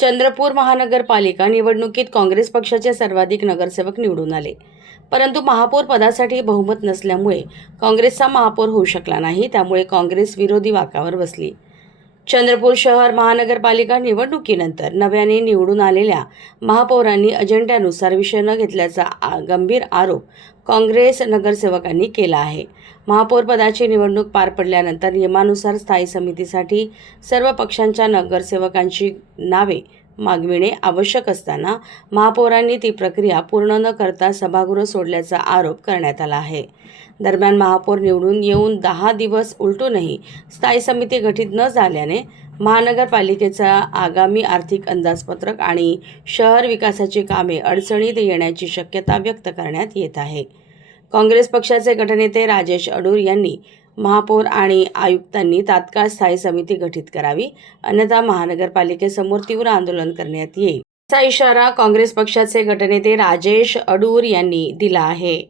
चंद्रपूर महानगरपालिका निवडणुकीत काँग्रेस पक्षाचे सर्वाधिक नगरसेवक निवडून आले. परंतु महापौर पदासाठी बहुमत नसल्यामुळे काँग्रेसचा महापौर होऊ शकला नाही. त्यामुळे काँग्रेस विरोधी वाकावर बसली. चंद्रपूर शहर महानगरपालिका निवडणुकीनंतर नव्याने निवडून आलेल्या महापौरांनी अजेंड्यानुसार विषय न घेतल्याचा गंभीर आरोप काँग्रेस नगरसेवकांनी केला आहे. महापौर पदाची निवडणूक पार पडल्यानंतर नियमानुसार स्थायी समितीसाठी सर्व पक्षांच्या नगरसेवकांची नावे मागविणे आवश्यक असताना महापौरांनी ती प्रक्रिया पूर्ण न करता सभागृह सोडल्याचा आरोप करण्यात आला आहे. दरम्यान महापौर निवडून येऊन 10 दिवस उलटूनही स्थायी समिती गठीत न झाल्याने महानगरपालिकेचा आगामी आर्थिक अंदाजपत्रक आणि शहर विकासाची कामे अडचणीत येण्याची शक्यता व्यक्त करण्यात येत आहे. काँग्रेस पक्षाचे गटनेते राजेश अडूर यांनी महापौर आणि आयुक्तांनी तात्काळ स्थायी समिती गठीत करावी, अन्यथा महानगरपालिकेसमोर तीव्र आंदोलन करण्यात येईल, असा इशारा काँग्रेस पक्षाचे गटनेते राजेश अडूर यांनी दिला आहे.